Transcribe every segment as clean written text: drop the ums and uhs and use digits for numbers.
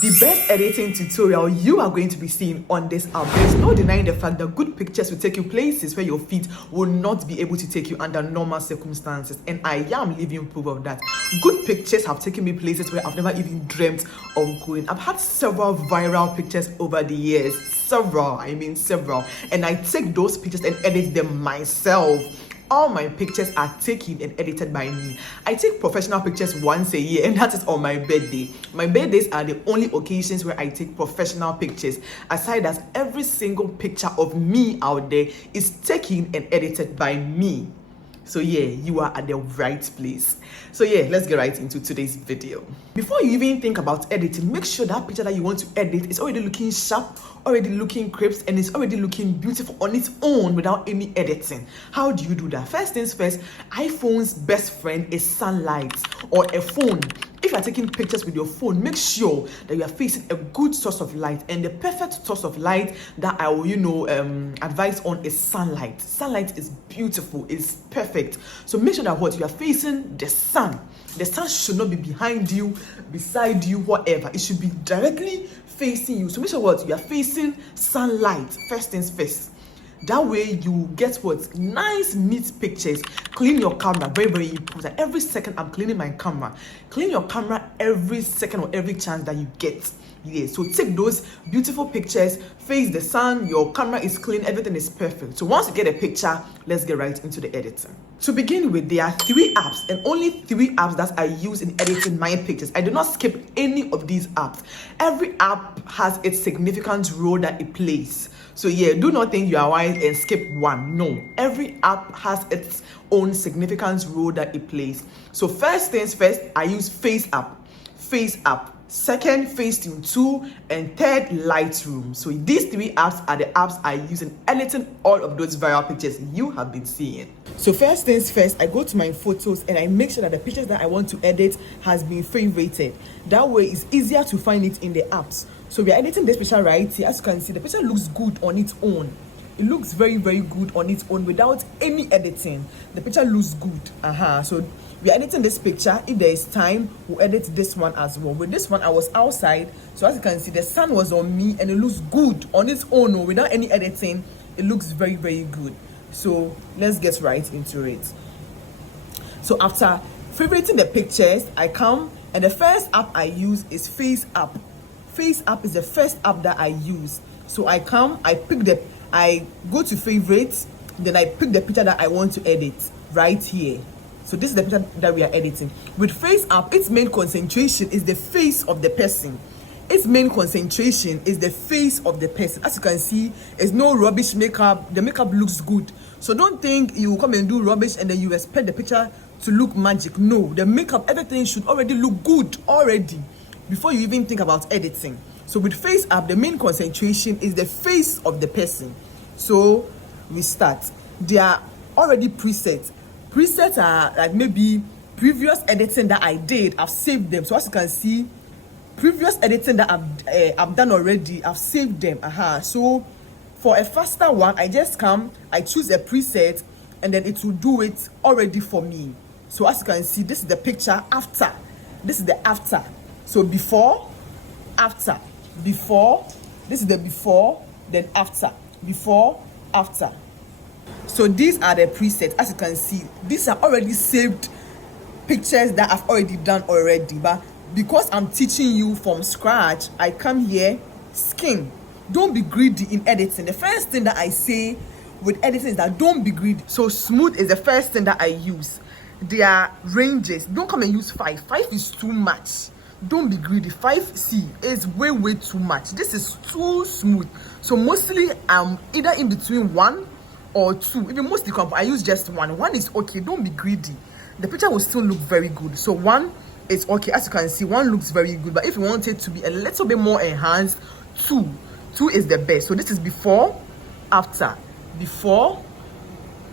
The best editing tutorial you are going to be seeing on this app. There's no denying the fact that good pictures will take you places where your feet will not be able to take you under normal circumstances, and I am living proof of that. Good pictures have taken me places where I've never even dreamt of going. I've had several viral pictures over the years, several, and I take those pictures and edit them myself. All my pictures are taken and edited by me. I take professional pictures once a year, and that is on my birthday. My birthdays are the only occasions where I take professional pictures. Aside that, every single picture of me out there is taken and edited by me. So yeah, you are at the right place. So yeah, let's get right into today's video. Before you even think about editing, make sure that picture that you want to edit is already looking sharp, already looking crisp, and it's already looking beautiful on its own without any editing. How do you do that? First things first, iPhone's best friend is sunlight, or a phone. If you're taking pictures with your phone, make sure that you are facing a good source of light, and the perfect source of light that I will, advise on is sunlight. Sunlight is beautiful, it's perfect. So make sure that you are facing the sun. The sun should not be behind you, beside you, whatever. It should be directly facing you. So make sure you are facing sunlight. First things first. That way you get nice neat pictures. Clean your camera, very, very important. Every second I'm cleaning my camera. Clean your camera every second or every chance that you get. Yeah, so take those beautiful pictures, face the sun, your camera is clean, everything is perfect. So once you get a picture, let's get right into the editing. To begin with, there are 3 apps, and only 3 apps that I use in editing my pictures. I do not skip any of these apps. Every app has its significant role that it plays. So yeah, do not think you are wise and skip one. No, every app has its own significant role that it plays. So first things first, I use FaceApp. Second, FaceTune 2, and third, Lightroom. So these 3 apps are the apps I use in editing all of those viral pictures you have been seeing. So first things first, I go to my photos and I make sure that the pictures that I want to edit has been favorited. That way it's easier to find it in the apps. So we are editing this picture right here. As you can see, the picture looks good on its own. It looks very, very good on its own without any editing. The picture looks good. So we are editing this picture. If there is time, we'll edit this one as well. With this one, I was outside. So as you can see, the sun was on me and it looks good on its own. Without any editing, it looks very, very good. So let's get right into it. So after favoriting the pictures, I come, and the first app I use is FaceApp. FaceApp is the first app that I use. So I come, I go to favorites, then I pick the picture that I want to edit right here. So this is the picture that we are editing. With FaceApp, its main concentration is the face of the person. Its main concentration is the face of the person. As you can see, there's no rubbish makeup. The makeup looks good. So don't think you come and do rubbish and then you expect the picture to look magic. No, the makeup, everything should already look good already before you even think about editing. So with FaceApp, the main concentration is the face of the person. So we start. They are already presets. Presets are like maybe previous editing that I did. I've saved them. So as you can see, previous editing that I've done already, I've saved them. So for a faster one, I just come, I choose a preset, and then it will do it already for me. So as you can see, this is the picture after. This is the after. So before, after. Before, this is the before, then after. Before, after. So these are the presets. As you can see, these are already saved pictures that I've already done already. But because I'm teaching you from scratch, I come here, skin. Don't be greedy in editing. The first thing that I say with editing is that don't be greedy. So smooth is the first thing that I use. There are ranges. Don't come and use 5. 5 is too much. Don't be greedy. 5C is way too much. This is too smooth. So mostly I'm either in between 1 or 2. Even mostly I use just 1. 1 is okay. Don't be greedy. The picture will still look very good. So 1 is okay. As you can see, 1 looks very good. But if you want it to be a little bit more enhanced, 2 is the best. So this is before, after, before,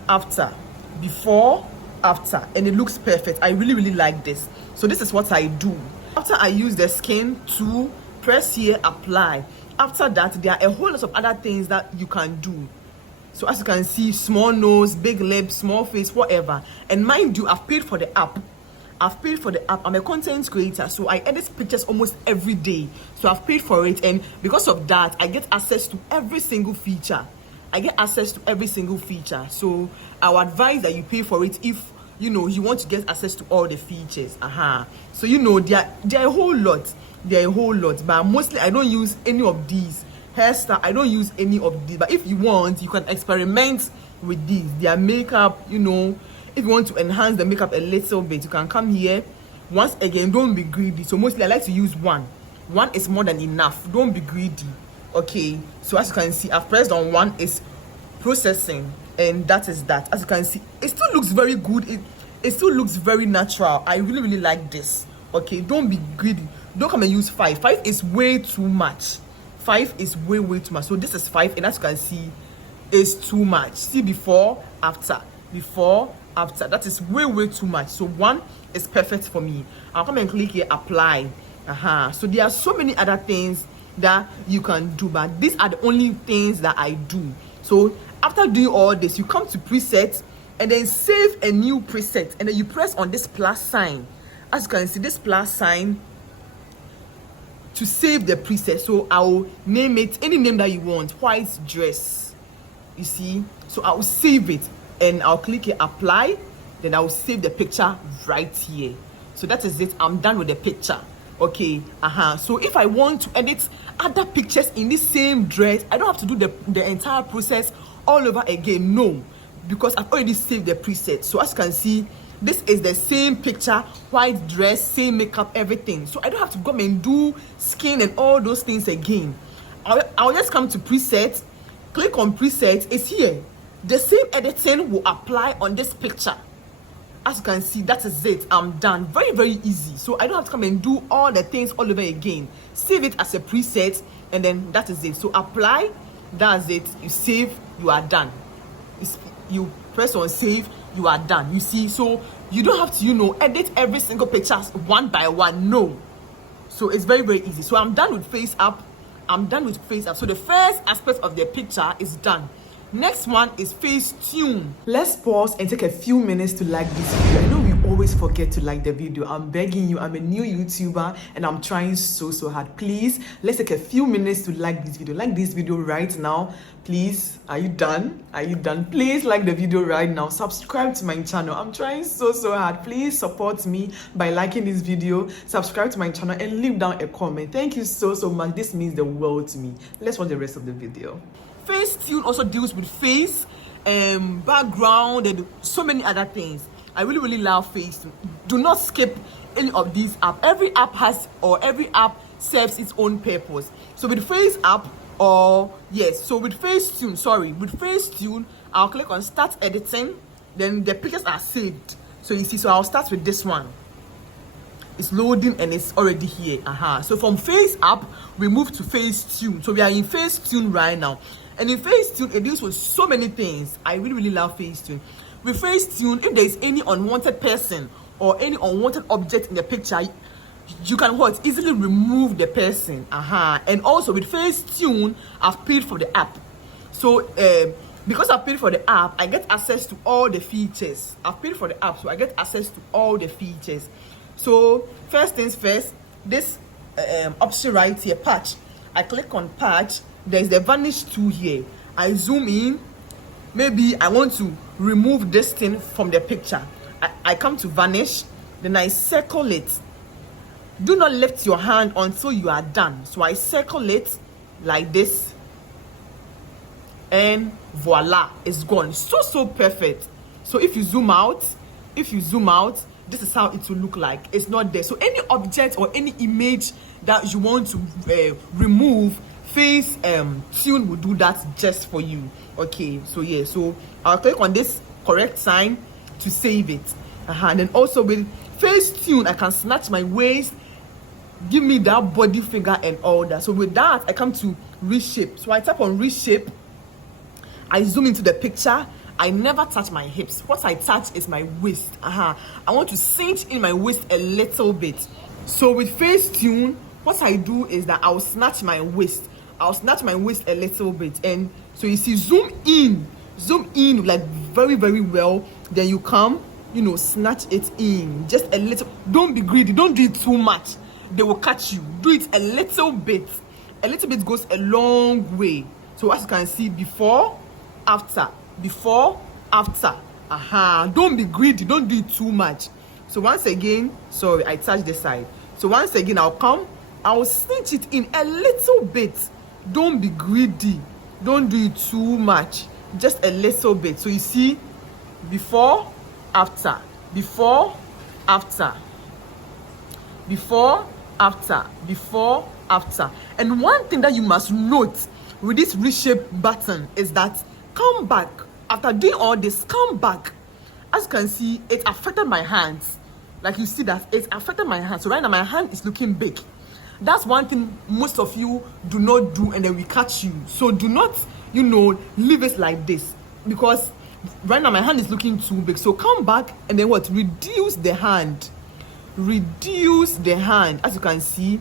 after, before, after, and it looks perfect. I really like this. So this is what I do. After I use the skin to press here, apply. After that, there are a whole lot of other things that you can do. So as you can see, small nose, big lips, small face, whatever. And mind you, I've paid for the app. I've paid for the app. I'm a content creator, so I edit pictures almost every day. So I've paid for it, and because of that, I get access to every single feature. So I would advise that you pay for it if you want to get access to all the features. So there are a whole lot. But mostly I don't use any of these. Hairstyle, I don't use any of these. But if you want, you can experiment with these. Their makeup, if you want to enhance the makeup a little bit, you can come here. Once again, don't be greedy. So mostly I like to use one is more than enough. Don't be greedy. Okay, so as you can see, I've pressed on one, is processing, and that is that. As you can see, it still looks very good. It still looks very natural. I really like this. Okay, don't be greedy. Don't come and use 5. 5 is way too much. 5 is way too much. So this is 5, and as you can see, is too much. See, before, after. That is way too much. So 1 is perfect for me. I'll come and click here, apply. So there are so many other things that you can do, but these are the only things that I do. So after doing all this, you come to presets and then save a new preset, and then you press on this plus sign. As you can see, this plus sign to save the preset. So I'll name it any name that you want, white dress. You see, so I'll save it and I'll click here, apply. Then I'll save the picture right here. So that is it. I'm done with the picture. Okay, so if I want to edit other pictures in this same dress, I don't have to do the entire process all over again. No, because I've already saved the preset. So as you can see, this is the same picture, white dress, same makeup, everything. So I don't have to go and do skin and all those things again. I'll just come to presets, click on presets. It's here. The same editing will apply on this picture. As you can see, that is it. I'm done. Very easy. So I don't have to come and do all the things all over again. Save it as a preset, and then that is it. So apply, that's it. You save, you are done. You press on save, you are done. You see, so you don't have to edit every single picture one by one. No. So it's very easy. So I'm done with FaceApp. So the first aspect of the picture is done. Next one is FaceTune. Let's pause and take a few minutes to like this video. I know we always forget to like the video. I'm begging you. I'm a new YouTuber and I'm trying so hard. Please, let's take a few minutes to like this video. Like this video right now. Please, are you done? Please like the video right now. Subscribe to my channel. I'm trying so hard. Please support me by liking this video. Subscribe to my channel and leave down a comment. Thank you so much. This means the world to me. Let's watch the rest of the video. FaceTune also deals with face, background, and so many other things. I really love FaceTune. Do not skip any of these apps. Every app serves its own purpose. So with FaceApp, with FaceTune, I'll click on start editing. Then the pictures are saved. So you see, so I'll start with this one. It's loading and it's already here. So from FaceApp, we move to FaceTune. So we are in FaceTune right now. And in FaceTune, it deals with so many things. I really love FaceTune. With FaceTune, if there is any unwanted person or any unwanted object in the picture, you can easily remove the person. And also with FaceTune, I've paid for the app. So because I've paid for the app, I get access to all the features. I've paid for the app, so I get access to all the features. So first things first, this option right here, patch. I click on patch. There's the vanish tool here. I zoom in. Maybe I want to remove this thing from the picture. I come to vanish, then I circle it. Do not lift your hand until you are done. So I circle it like this, and voila, it's gone. So perfect. So if you zoom out, this is how it will look like. It's not there. So any object or any image that you want to remove, FaceTune will do that just for you. Okay, so yeah, so I'll click on this correct sign to save it. And then also with FaceTune, I can snatch my waist, give me that body figure and all that. So with that, I come to reshape. So I tap on reshape, I zoom into the picture. I never touch my hips. What I touch is my waist. I want to cinch in my waist a little bit. So with FaceTune, what I do is that I'll snatch my waist. I'll snatch my waist a little bit. And so you see, zoom in like very well. Then you come snatch it in just a little. Don't be greedy, don't do it too much, they will catch you. Do it a little bit goes a long way. So as you can see, before, after, before, after. Don't be greedy, don't do it too much. So once again, sorry, I touched this side. So once again, I'll snitch it in a little bit. Don't be greedy, don't do it too much, just a little bit. So you see, before, after, before, after, before, after, before, after. And one thing that you must note with this reshape button is that come back after doing all this. Come back. As you can see, it affected my hands. Like you see that it affected my hands. So right now my hand is looking big. That's one thing most of you do not do, and then we catch you. So do not leave it like this, because right now my hand is looking too big. So come back and then what? Reduce the hand. Reduce the hand. As you can see,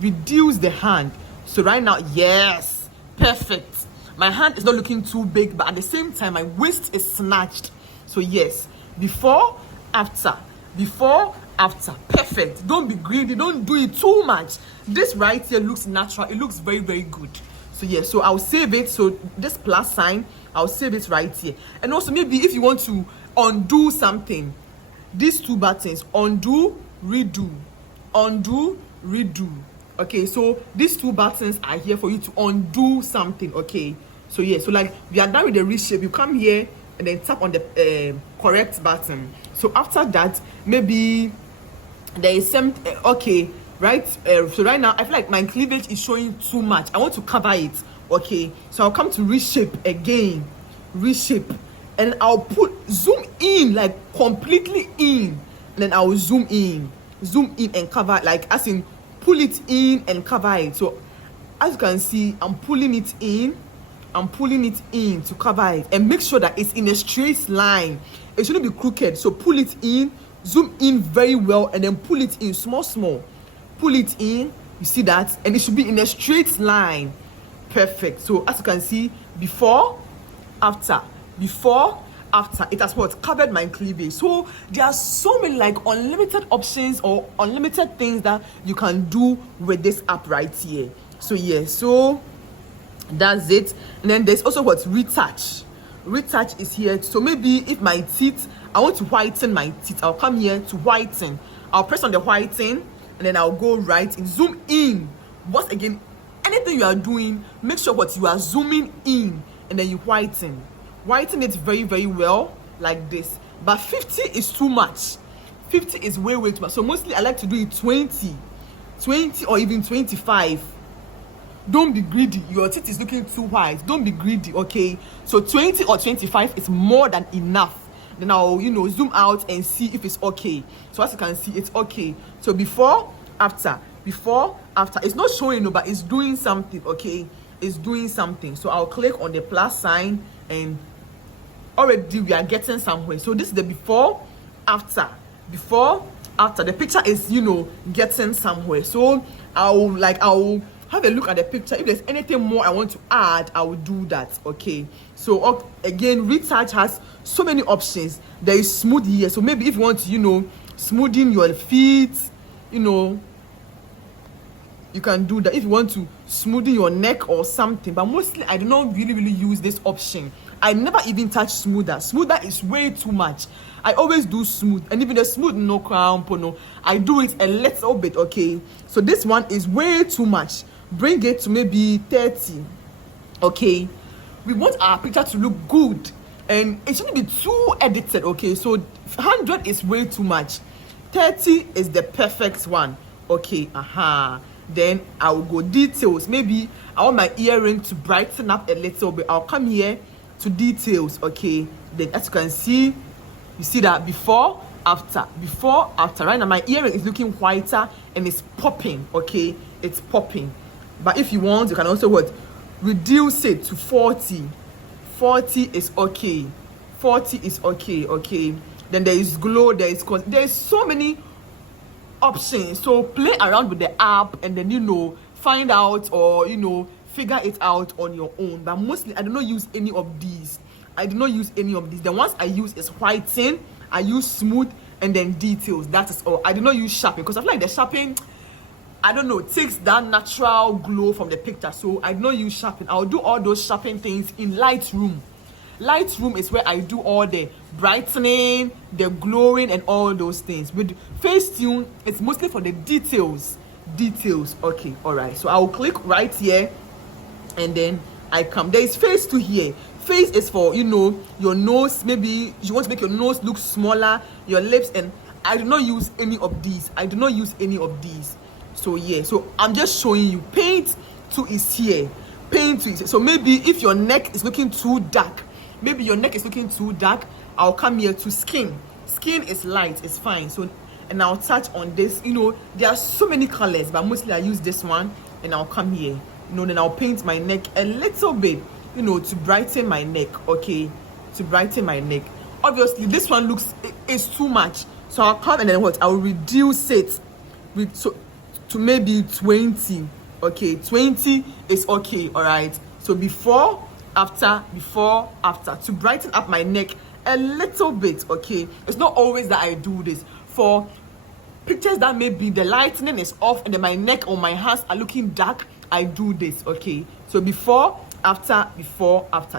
reduce the hand. So right now, yes, perfect. My hand is not looking too big, but at the same time my waist is snatched. So yes, before, after, before, after, perfect. Don't be greedy, don't do it too much. This right here looks natural, it looks very, very good. So yeah, so I'll save it. So this plus sign, I'll save it right here. And also maybe if you want to undo something, these two buttons, undo, redo, undo, redo. Okay, so these two buttons are here for you to undo something. Okay, so yeah, so like we are done with the reshape, you come here and then tap on the correct button. So after that, maybe there is some okay, right? So right now I feel like my cleavage is showing too much. I want to cover it. Okay, so I'll come to reshape again, reshape, and I'll zoom in, like completely in, and then I'll zoom in and cover, like as in pull it in and cover it. So as you can see, I'm pulling it in to cover it, and make sure that it's in a straight line. It shouldn't be crooked. So pull it in, zoom in very well, and then pull it in small. Pull it in, you see that, and it should be in a straight line. Perfect. So as you can see, before, after, before, after, it has covered my cleavage. So there are so many like unlimited options or unlimited things that you can do with this app right here. So yeah, so that's it. And then there's also retouch is here. So maybe if my teeth, I want to whiten my teeth, I'll come here to whiten. I'll press on the whiten, and then I'll go right and zoom in. Once again, anything you are doing, make sure you are zooming in, and then you whiten it very, very well like this. But 50 is too much. 50 is way too much. So mostly I like to do it 20 or even 25. Don't be greedy. Your teeth is looking too wide. Don't be greedy. Okay, so 20 or 25 is more than enough. Then I'll zoom out and see if it's okay. So as you can see, it's okay. So before, after, it's not showing, but it's doing something. Okay, it's doing something. So I'll click on the plus sign, and already we are getting somewhere. So this is the before, after. The picture is getting somewhere. So I'll have a look at the picture. If there's anything more I want to add, I will do that. Okay, so again, retouch has so many options. There is smooth here. So maybe if you want to smoothen your feet, you can do that. If you want to smoothen your neck or something, but mostly I do not really use this option. I never even touch smoother is way too much. I always do smooth, and even the smooth no crown no, I do it a little bit. Okay, so this one is way too much. Bring it to maybe 30. Okay, we want our picture to look good, and it shouldn't be too edited. Okay, so 100 is way too much. 30 is the perfect one. Okay, then I will go details. Maybe I want my earring to brighten up a little bit. I'll come here to details. Okay, then as you can see, you see that before, after. Right now my earring is looking whiter and it's popping. Okay, it's popping. But if you want, you can also reduce it to 40. 40 is okay. 40 is okay. Okay, then there is glow, there is so many options. So play around with the app, and then find out, or figure it out on your own. But mostly I do not use any of these. The ones I use is whiten I use smooth and then details. That is all. I do not use sharpen because I feel like the sharpen, I don't know, takes that natural glow from the picture. So I do not use sharpen. I'll do all those sharpen things in Lightroom. Lightroom is where I do all the brightening, the glowing, and all those things. With FaceTune, it's mostly for the details. Okay, all right. So I'll click right here, and then I come. There is face to here. Face is for, you know, your nose. Maybe you want to make your nose look smaller, your lips, and I do not use any of these. So yeah, so I'm just showing you. Paint to is here. So maybe if your neck is looking too dark, I'll come here to skin. Skin is light, it's fine. So, and I'll touch on this. You know, there are so many colors, but mostly I use this one, and I'll come here. You know, then I'll paint my neck a little bit, you know, to brighten my neck. Okay, to brighten my neck. Obviously, this one looks is too much, so I'll come and then what? I'll reduce it to maybe 20. Okay, 20 is okay. All right. So before, after, to brighten up my neck a little bit. Okay, it's not always that I do this. For pictures that maybe the lightning is off and then my neck or my hands are looking dark, I do this. Okay, so before, after,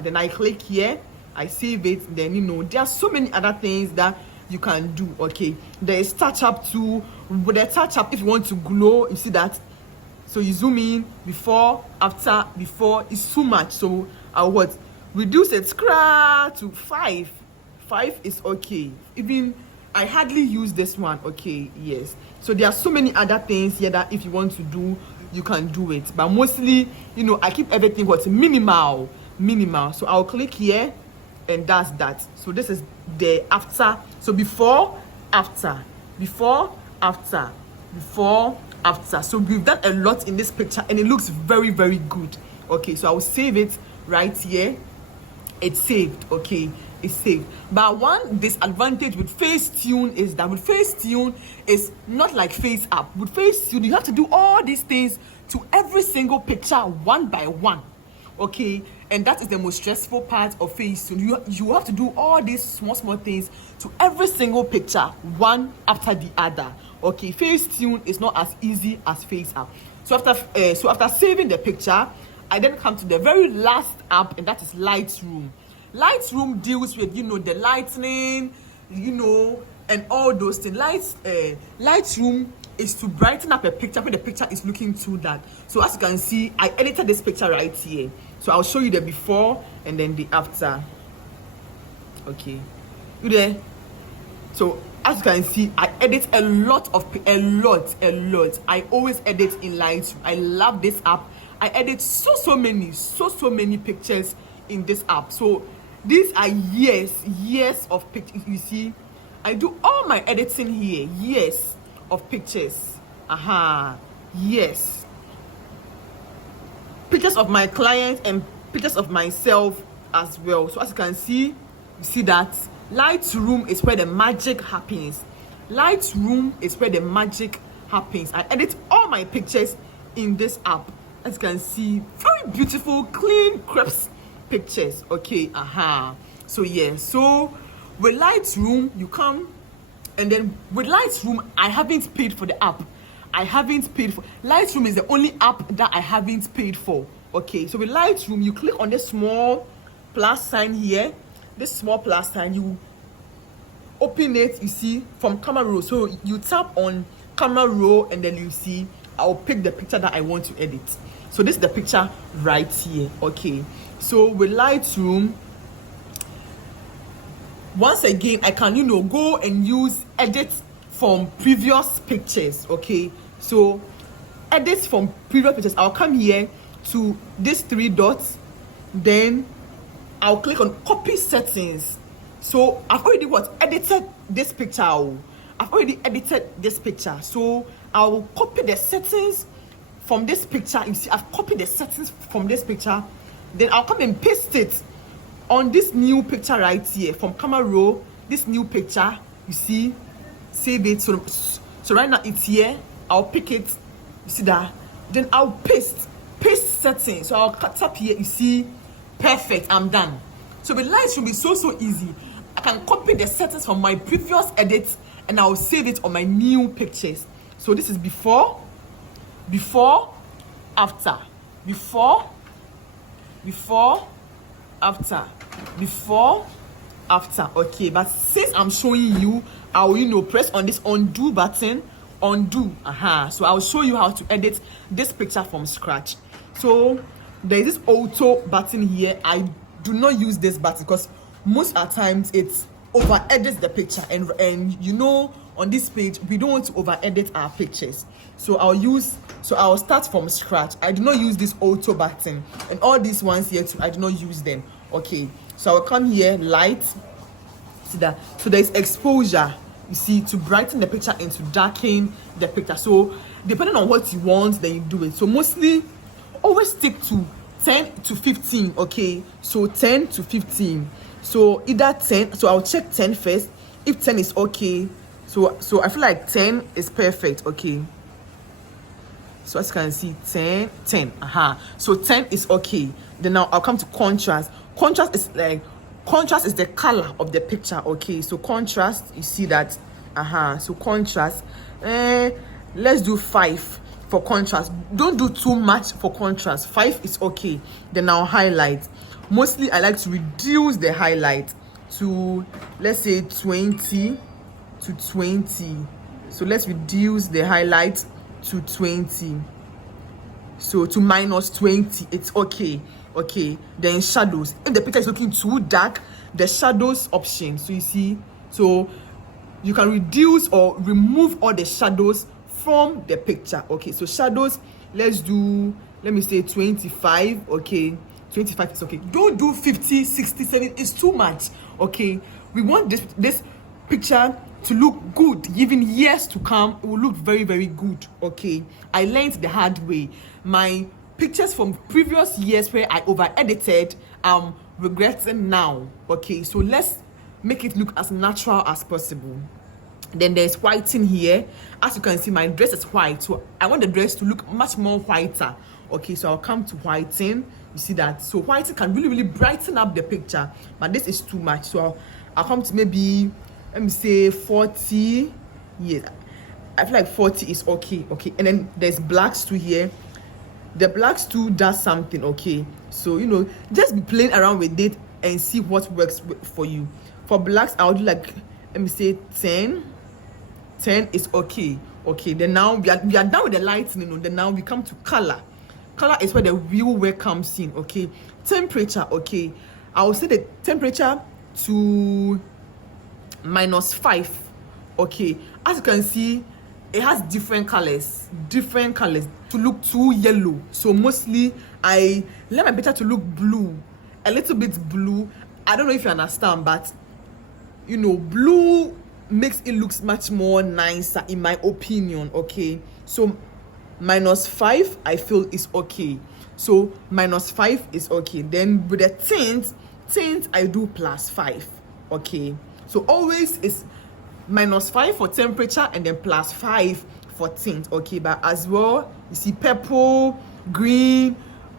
then I click here, I save it. Then, you know, there are so many other things that you can do. Okay, there is touch up too. With the touch up, if you want to glow, you see that. So you zoom in, before, after, before is too much. So I'll what? Reduce it to 5. 5 is okay. Even I hardly use this one. Okay, yes. So there are so many other things here that if you want to do, you can do it. But mostly, you know, I keep everything what's minimal. So I'll click here, and that's that. So this is the after. So before, after. So we've done a lot in this picture, and it looks very, very good. Okay, so I will save it right here. It's saved. Okay, it's saved. But one disadvantage with FaceTune is that with FaceTune is not like FaceApp. With FaceTune, you have to do all these things to every single picture one by one. Okay, and that is the most stressful part of FaceTune. You have to do all these small things to every single picture one after the other. Okay, FaceTune is not as easy as FaceApp. So after saving the picture, I then come to the very last app, and that is Lightroom. Lightroom deals with, you know, the lightning, you know, and all those things. Lightroom is to brighten up a picture when the picture is looking too dark. So as you can see, I edited this picture right here. So I'll show you the before and then the after. Okay, you there? So as you can see, I edit a lot. I always edit in Lightroom. I love this app. I edit so many pictures in this app. So these are years of pictures. You see, I do all my editing here. Years of pictures. Yes. Pictures of my client and pictures of myself as well. So as you can see, you see that Lightroom is where the magic happens. I edit all my pictures in this app. As you can see, very beautiful, clean, crisp pictures. Okay, so yeah, so with Lightroom you come, and then with Lightroom I haven't paid for the app. Lightroom is the only app that I haven't paid for. Okay, so with Lightroom you click on this small plus sign here, you open it, you see, from camera roll. So you tap on camera roll, and then you see I'll pick the picture that I want to edit. So this is the picture right here. Okay, so with Lightroom, once again, I can, you know, go and use edit from previous pictures. Okay, so edit from previous pictures. I'll come here to these 3 dots, then I'll click on copy settings. So I've already edited this picture. So I'll copy the settings from this picture. You see, I've copied the settings from this picture. Then I'll come and paste it on this new picture right here from camera roll. This new picture, you see, save it. So right now it's here. I'll pick it. You see that? Then I'll paste settings. So I'll cut up here. You see, perfect. I'm done. So with Lightroom, it's so easy. can copy the settings from my previous edits and I'll save it on my new pictures. So this is before, after, before, after, after. Okay, but since I'm showing you, I'll press on this undo button, undo. So I'll show you how to edit this picture from scratch. So there is this auto button here. I do not use this button because most of the times it's over edits the picture, and on this page we don't want to over edit our pictures. So I'll start from scratch. I do not use this auto button, and all these ones here too, I do not use them. Okay, so I will come here, light, see that, so there's exposure, you see, to brighten the picture and to darken the picture. So depending on what you want, then you do it. So mostly always stick to 10 to 15. Okay, so 10 to 15. So either 10, so I'll check 10 first. If 10 is okay, so I feel like 10 is perfect. Okay, so as you can see, 10. So 10 is okay. Then now I'll come to contrast. Contrast is the color of the picture. Okay, so contrast, you see that. So contrast, let's do 5 for contrast. Don't do too much for contrast. 5 is okay. Then I'll highlight. Mostly I like to reduce the highlight to, let's say, 20 to 20. So let's reduce the highlight to 20. So to minus 20, it's okay. Okay, then shadows. If the picture is looking too dark, the shadows option. So you see, so you can reduce or remove all the shadows from the picture. Okay, so shadows, let me say 25. Okay, 25 is okay. Don't do 50, 60, 70. It's too much. Okay, we want this picture to look good. Even years to come, it will look very, very good. Okay, I learned the hard way. My pictures from previous years where I over edited, I'm regretting now. Okay, so let's make it look as natural as possible. Then there's whiting here. As you can see, my dress is white, so I want the dress to look much more whiter. Okay, so I'll come to whiting. You see that? So whiting can really, really brighten up the picture, but this is too much. So I'll come to maybe, let me say 40. Yeah, I feel like 40 is okay. Okay, and then there's blacks too here. The blacks too does something. Okay, so just be playing around with it and see what works for you. For blacks, I'll do like, let me say 10 is okay. Okay, then now we are done with the lighting. Then now we come to color. Color is where the real work comes in. Okay, temperature. Okay, I will set the temperature to -5. Okay, as you can see, it has different colors to look too yellow. So mostly I let my picture to look blue, a little bit blue. I don't know if you understand, but blue makes it looks much more nicer in my opinion. Okay, so -5 I feel is okay. So -5 is okay. Then with the tint I do +5. Okay, so always is -5 for temperature and then +5 for tint. Okay, but as well, you see purple, green,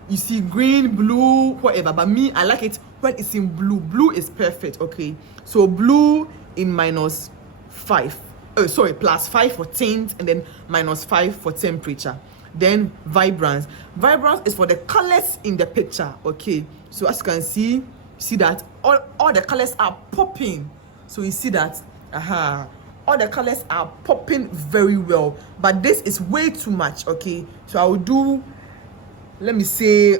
you see green, blue, whatever. But me, I like it when it's in blue. Blue is perfect. Okay, so blue in -5. +5 for tint and then -5 for temperature. Then vibrance is for the colors in the picture. Okay, so as you can see that all the colors are popping. So you see that all the colors are popping very well, but this is way too much. Okay, so I will do, let me say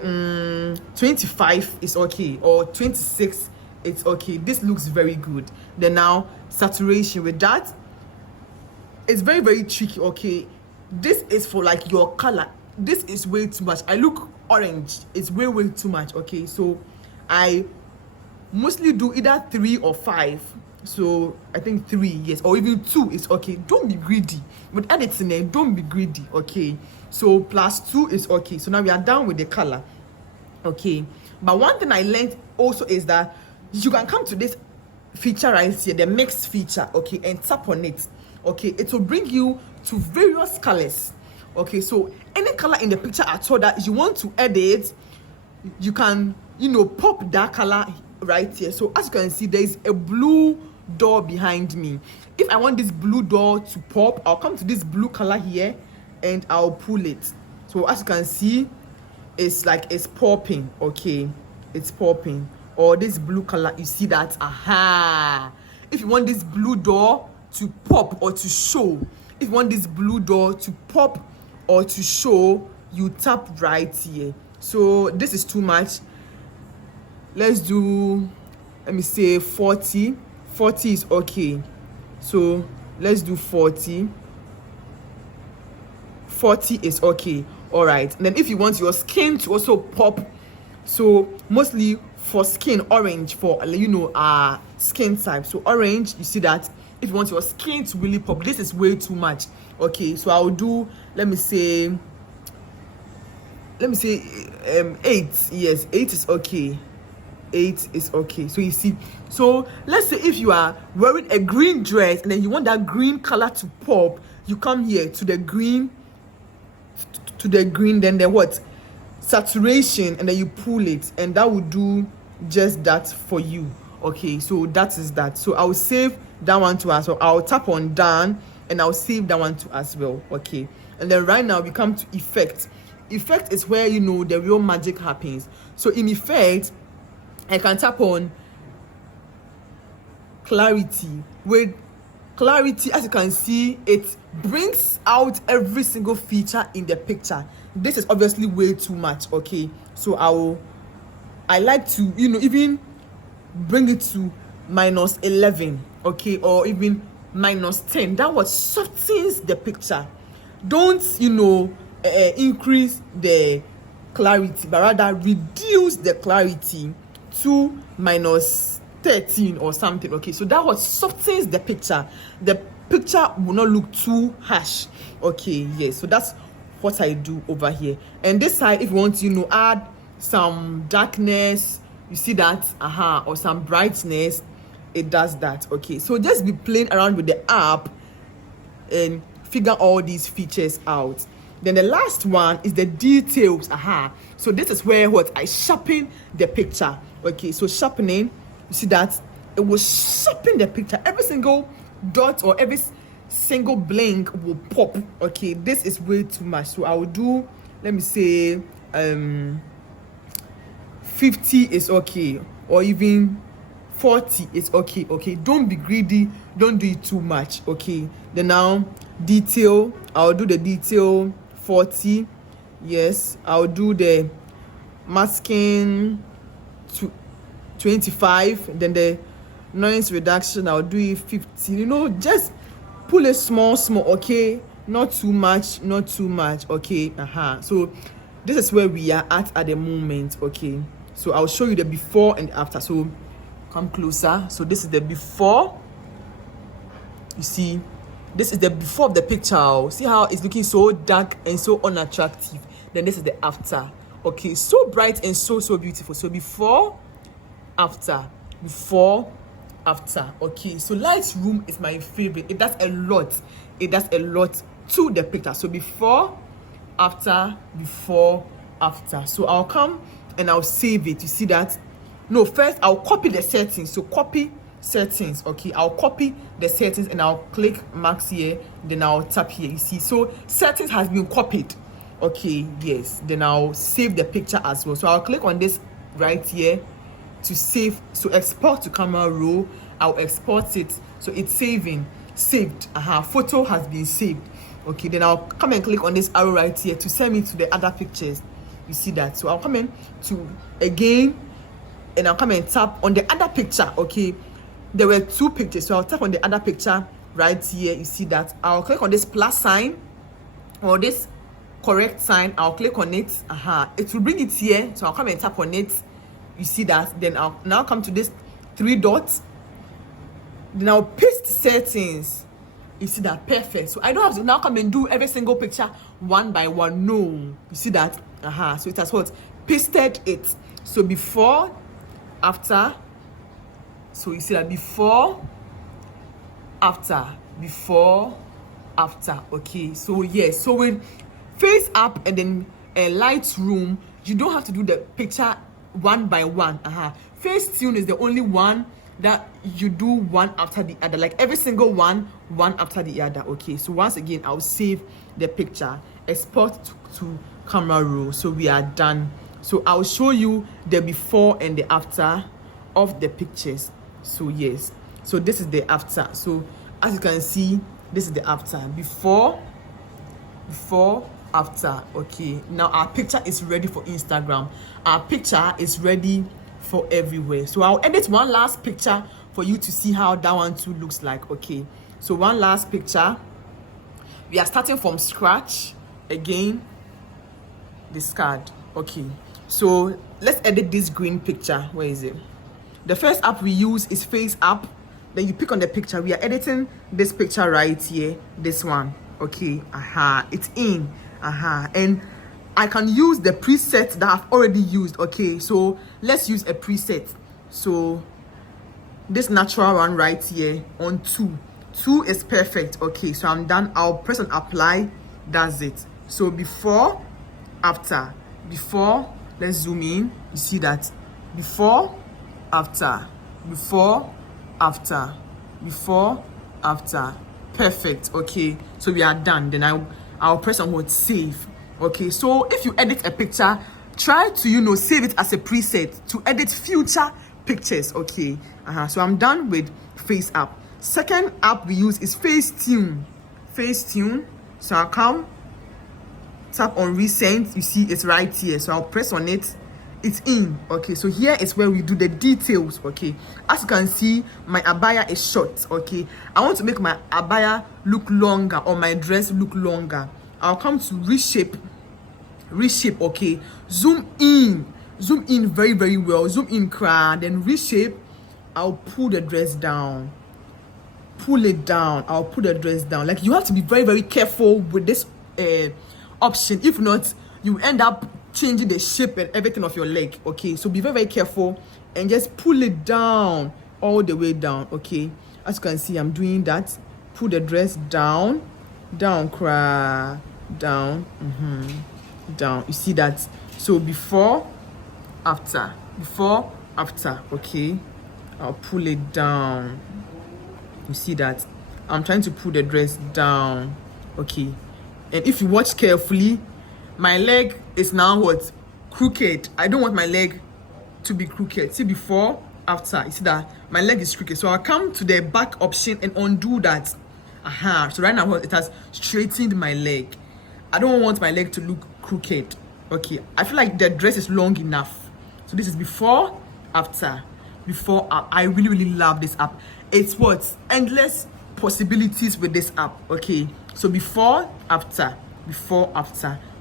25 is okay, or 26 it's okay. This looks very good. Then now saturation, with that, it's very, very tricky. Okay, this is for like your color. This is way too much. I look orange. It's way, way too much. Okay, so I mostly do either 3 or 5. So I think 3, yes, or even 2 is okay. Don't be greedy with editing there. Don't be greedy. Okay, so +2 is okay. So now we are done with the color. Okay, but one thing I learned also is that you can come to this feature right here, the mix feature. Okay, and tap on it. Okay, it will bring you to various colors. Okay, so any color in the picture at all that you want to edit, you can pop that color right here. So as you can see, there is a blue door behind me. If I want this blue door to pop, I'll come to this blue color here and I'll pull it. So as you can see, it's like it's popping. Okay, it's popping. Or this blue color, you see that? Aha. If you want this blue door to pop or to show, if you want this blue door to pop or to show, you tap right here. So this is too much. Let's do, let me say 40. 40 is okay. So let's do 40. 40 is okay. All right. And then if you want your skin to also pop, so mostly for skin, orange for, you know, skin type. So orange, you see that? If you want your skin to really pop, this is way too much. Okay, so I'll do, let me say 8. Yes, 8 is okay. 8 is okay. So you see, so let's say if you are wearing a green dress and then you want that green color to pop, you come here to the green, then what? Saturation, and then you pull it, and that will do just that for you. Okay, so that is that. So I'll save that one too as well. I'll tap on done and I'll save that one too as well. Okay, and then right now we come to effect. Effect is where, you know, the real magic happens. So in effect, I can tap on clarity. With clarity, as you can see, it brings out every single feature in the picture. This is obviously way too much. Okay, so I like to, you know, even bring it to -11, okay, or even -10. That what softens the picture. Don't, you know, increase the clarity, but rather reduce the clarity to -13 or something. Okay, so that what softens the picture. The picture will not look too harsh. Okay, yes, so that's what I do over here. And this side, if you want to, you know, add some darkness, you see that, or some brightness, it does that. Okay, so just be playing around with the app and figure all these features out. Then the last one is the details. So this is where what I sharpen the picture. Okay, so sharpening, you see that it will sharpen the picture. Every single dot or every single blink will pop. Okay, this is way too much. So I will do, let me say 50 is okay, or even 40 is okay. Okay, don't be greedy, don't do it too much. Okay, then now detail, I'll do the detail 40. Yes, I'll do the masking to 25. Then the noise reduction, I'll do it 50. You know, just pull it small, okay, not too much, not too much. Okay, so this is where we are at the moment. Okay, so I'll show you the before and after. So come closer. So this is the before. You see, this is the before of the picture. See how it's looking so dark and so unattractive. Then this is the after. Okay, so bright and so beautiful. So before, after, before, after. Okay, so Lightroom is my favorite. It does a lot. It does a lot to the picture. So before, after, before, after. So I'll come and I'll save it. You see that? No, first I'll copy the settings. So copy settings. Okay, I'll copy the settings and I'll click max here, then I'll tap here. You see, so settings has been copied. Okay, yes, then I'll save the picture as well. So I'll click on this right here to save. So export to camera roll, I'll export it. So it's saved. Photo has been saved. Okay, then I'll come and click on this arrow right here to send me to the other pictures. You see that? So I'll come in to again, and I'll come and tap on the other picture. Okay, there were 2 pictures, so I'll tap on the other picture right here. You see that? I'll click on this plus sign or this correct sign. I'll click on it. It will bring it here, so I'll come and tap on it. You see that? Then I'll now come to this 3 dots. Then I'll paste settings. You see that? Perfect. So I don't have to now come and do every single picture one by one. No, you see that? So it has what? Pasted it. So before, after. So you see that before, after, before, after. Okay, so yes, so with FaceApp and then Lightroom, you don't have to do the picture one by one. FaceTune is the only one that you do one after the other, like every single one after the other. Okay, so once again, I'll save the picture, export to camera roll. So we are done. So I'll show you the before and the after of the pictures. So yes, so this is the after. So as you can see, this is the after. Before, after. Okay, now our picture is ready for Instagram. Our picture is ready for everywhere. So I'll edit one last picture for you to see how that one too looks like. Okay, so one last picture. We are starting from scratch again. Discard. Okay, so let's edit this green picture. Where is it? The first app we use is FaceApp. Then you pick on the picture. We are editing this picture right here, this one. Okay, it's in. And I can use the preset that I've already used. Okay, so let's use a preset. So this natural one right here on 2 is perfect. Okay, so I'm done. I'll press on apply. That's it. So before, after. Before, let's zoom in. You see that? Before, after. Before, after. Before, after. Perfect. Okay, so we are done. Then I'll press on what, save. Okay, so if you edit a picture, try to save it as a preset to edit future pictures. Okay, so I'm done with FaceApp. Second app we use is FaceTune. So I'll come, tap on recent. You see it's right here, so I'll press on it. It's in. Okay, so here is where we do the details. Okay, as you can see, my abaya is short. Okay, I want to make my abaya look longer or my dress look longer. I'll come to reshape. Okay, zoom in very, very well. Zoom in, then reshape. I'll pull the dress down. Pull it down. I'll pull the dress down. Like, you have to be very, very careful with this option. If not, you end up changing the shape and everything of your leg. Okay, so be very, very careful and just pull it down, all the way down. Okay, as you can see, I'm doing that. Pull the dress down, down. You see that? So before, after. Okay, I'll pull it down. You see that? I'm trying to pull the dress down. Okay, and if you watch carefully, my leg is now what? Crooked. I don't want my leg to be crooked. See, before, after. You see that my leg is crooked, so I'll come to the back option and undo that. So right now it has straightened my leg. I don't want my leg to look crooked. Okay, I feel like the dress is long enough. So this is before, after. I really, really love this app. It's what? Endless possibilities with this app. Okay, so before, after.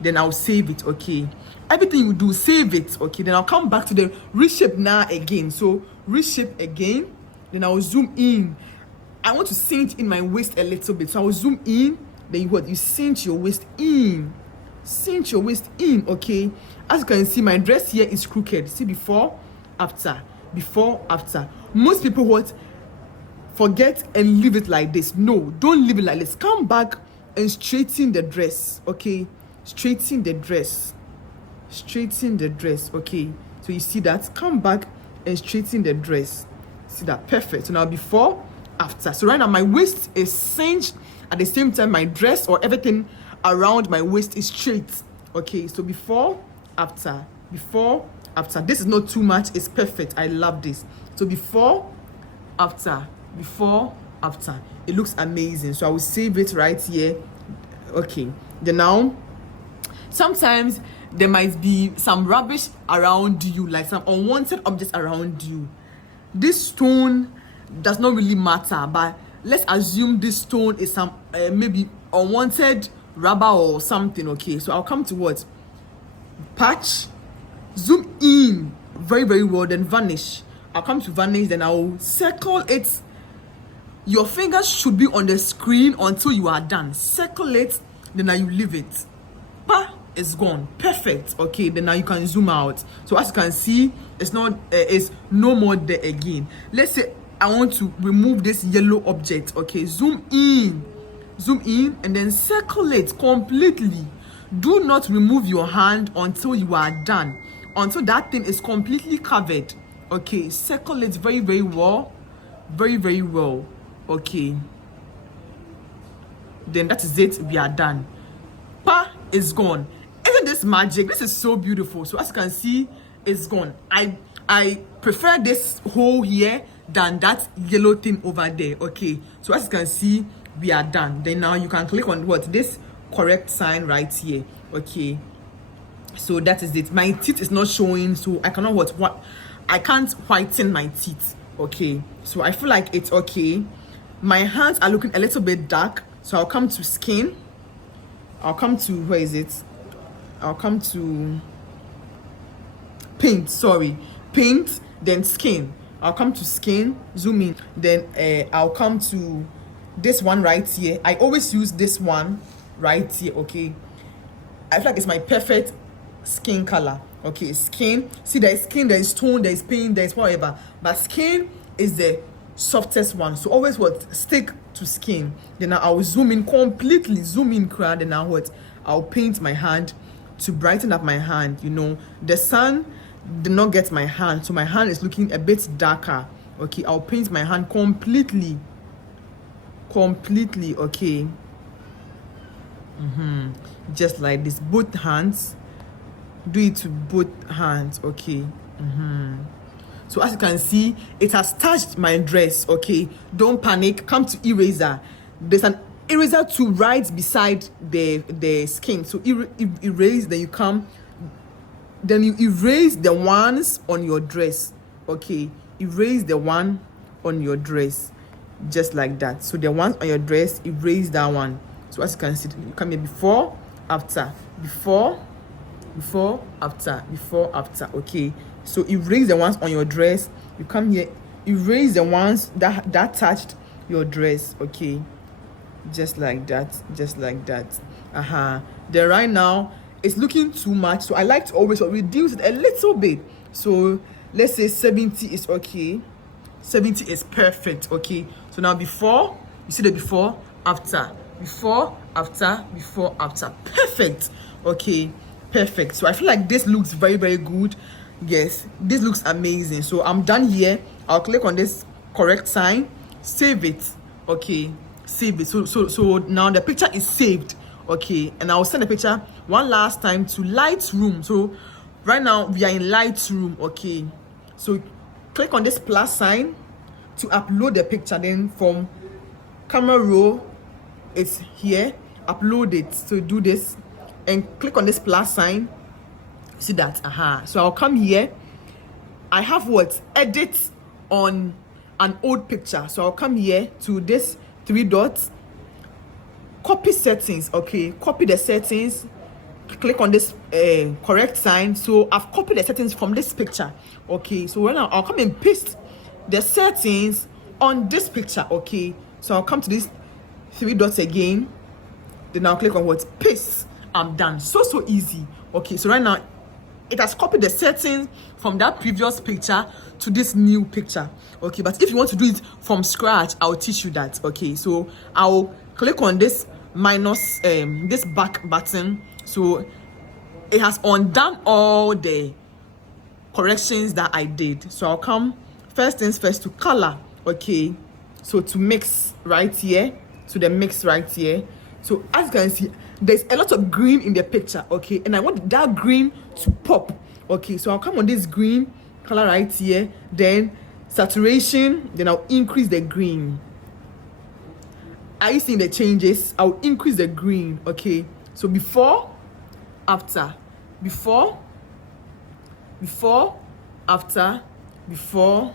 Then I'll save it. Okay, everything you do, save it. Okay, then I'll come back to the reshape now again. So reshape again, then I'll zoom in. I want to cinch in my waist a little bit, so I'll zoom in. Then you cinch your waist in. Okay, as you can see, my dress here is crooked. See, before, after. Most people forget and leave it like this. No, don't leave it like this. Come back and straighten the dress. Okay, straighten the dress. Okay, so you see that? Come back and straighten the dress. See that? Perfect. So now before, after. So right now my waist is cinched. At the same time, my dress or everything around my waist is straight. Okay, so before, after. This is not too much. It's perfect. I love this. So before, after. It looks amazing. So I will save it right here. Okay, then now, sometimes there might be some rubbish around you, like some unwanted objects around you. This stone does not really matter, but let's assume this stone is some maybe unwanted rubber or something. Okay, so I'll come to what? Patch, zoom in very, very well, then vanish. I'll come to vanish, then I'll circle it. Your fingers should be on the screen until you are done. Circle it, then now you leave it. It's gone. Perfect. Okay, then now you can zoom out. So as you can see, it's no more there again. Let's say I want to remove this yellow object. Okay, zoom in, and then circle it completely. Do not remove your hand until you are done. until that thing is completely covered. Okay, circle it very, very well. Very, very well. Okay. Then that is it. We are done. Pa is gone. Isn't this magic? This is so beautiful. So as you can see, it's gone. I prefer this hole here than that yellow thing over there. Okay. So as you can see, we are done. Then now you can click on what? This correct sign right here. Okay. So that is it. My teeth is not showing, so I cannot what I can't whiten my teeth. Okay. So I feel like it's okay. My hands are looking a little bit dark, so I'll come to skin. I'll come to, where is it? I'll come to paint, sorry. Paint, then skin. I'll come to skin, zoom in. Then I'll come to this one right here. I always use this one right here, okay? I feel like it's my perfect skin color. Okay, skin. See, there is skin, there is tone, there is paint, there is whatever. But skin is the softest one. So always what? Stick to skin. Then I'll zoom in completely, zoom in crowd. Then I'll paint my hand to brighten up my hand. You know, the sun did not get my hand, so my hand is looking a bit darker. Okay, I'll paint my hand completely. Okay. Just like this, both hands. Do it to both hands. Okay. So as you can see, it has touched my dress. Okay, don't panic. Come to eraser. There's an eraser to right beside the skin. So erase. Then you erase the ones on your dress. Okay, erase the one on your dress, just like that. So the ones on your dress, erase that one. So as you can see, you come here before, after, before, after. Okay, so erase the ones on your dress. You come here, erase the ones that touched your dress. Okay, just like that. Then right now it's looking too much, so I like to always reduce it a little bit. So let's say 70 is okay. 70 is perfect. Okay, so now before, you see the before, after, perfect. Okay, perfect. So I feel like this looks very, very good. Yes, this looks amazing. So I'm done here. I'll click on this correct sign, save it. Okay, save it. So now the picture is saved. Okay, and I'll send the picture one last time to Lightroom. So right now we are in Lightroom. Okay, so click on this plus sign to upload the picture. Then from camera roll, it's here, upload it. So do this and click on this plus sign. See that? So I'll come here. I have what? Edit on an old picture. So I'll come here to this 3 dots, copy settings. Okay, copy the settings, click on this correct sign. So I've copied the settings from this picture. Okay, so right now I'll come and paste the settings on this picture. Okay, so I'll come to this 3 dots again, then I'll click on what? Paste. I'm done. So easy. Okay, so right now it has copied the settings from that previous picture to this new picture. Okay, but if you want to do it from scratch, I'll teach you that. Okay, so I'll click on this minus this back button. So it has undone all the corrections that I did. So I'll come, first things first, to color. Okay, so to mix right here, to the mix right here. So as you can see, there's a lot of green in the picture. Okay, and I want that green to pop. Okay, so I'll come on this green color right here, then saturation, then I'll increase the green. Are you seeing the changes? I'll increase the green. Okay, so before, after, before, after, before,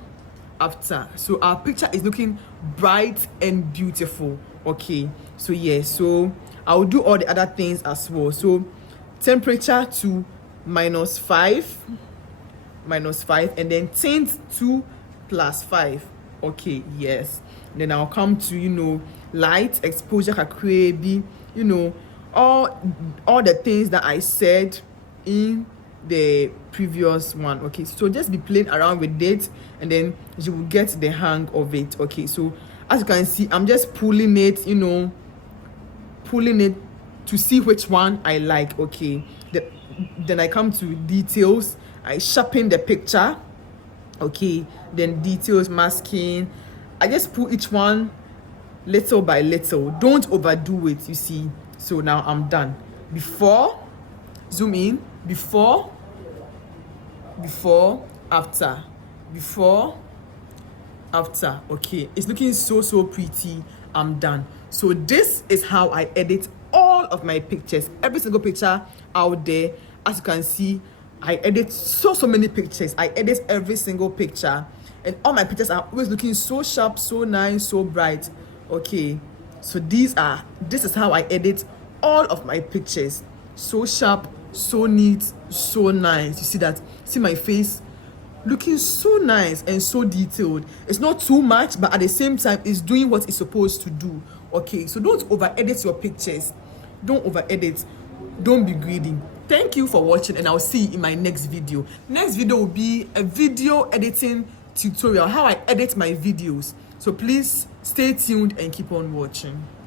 after. So our picture is looking bright and beautiful. Okay, so yeah, so I'll do all the other things as well. So temperature to -5, and then tint to +5. Okay, yes. Then I'll come to light, exposure, kakrebi, all the things that I said in the previous one. Okay, so just be playing around with it, and then you will get the hang of it. Okay, so as you can see, I'm just pulling it, pulling it to see which one I like. Okay, then I come to details. I sharpen the picture, okay, then details, masking. I just put each one little by little. Don't overdo it, you see. So now I'm done. Before, zoom in, before, after, before, after. Okay, it's looking so pretty. I'm done. So this is how I edit all of my pictures, every single picture out there. As you can see, I edit so many pictures. I edit every single picture, and all my pictures are always looking so sharp, so nice, so bright. Okay, so this is how I edit all of my pictures. So sharp, so neat, so nice. You see that? See my face looking so nice and so detailed. It's not too much, but at the same time it's doing what it's supposed to do. Okay, so don't over edit your pictures. Don't over edit. Don't be greedy. Thank you for watching, and I'll see you in my next video. Next video will be a video editing tutorial, how I edit my videos. So please stay tuned and keep on watching.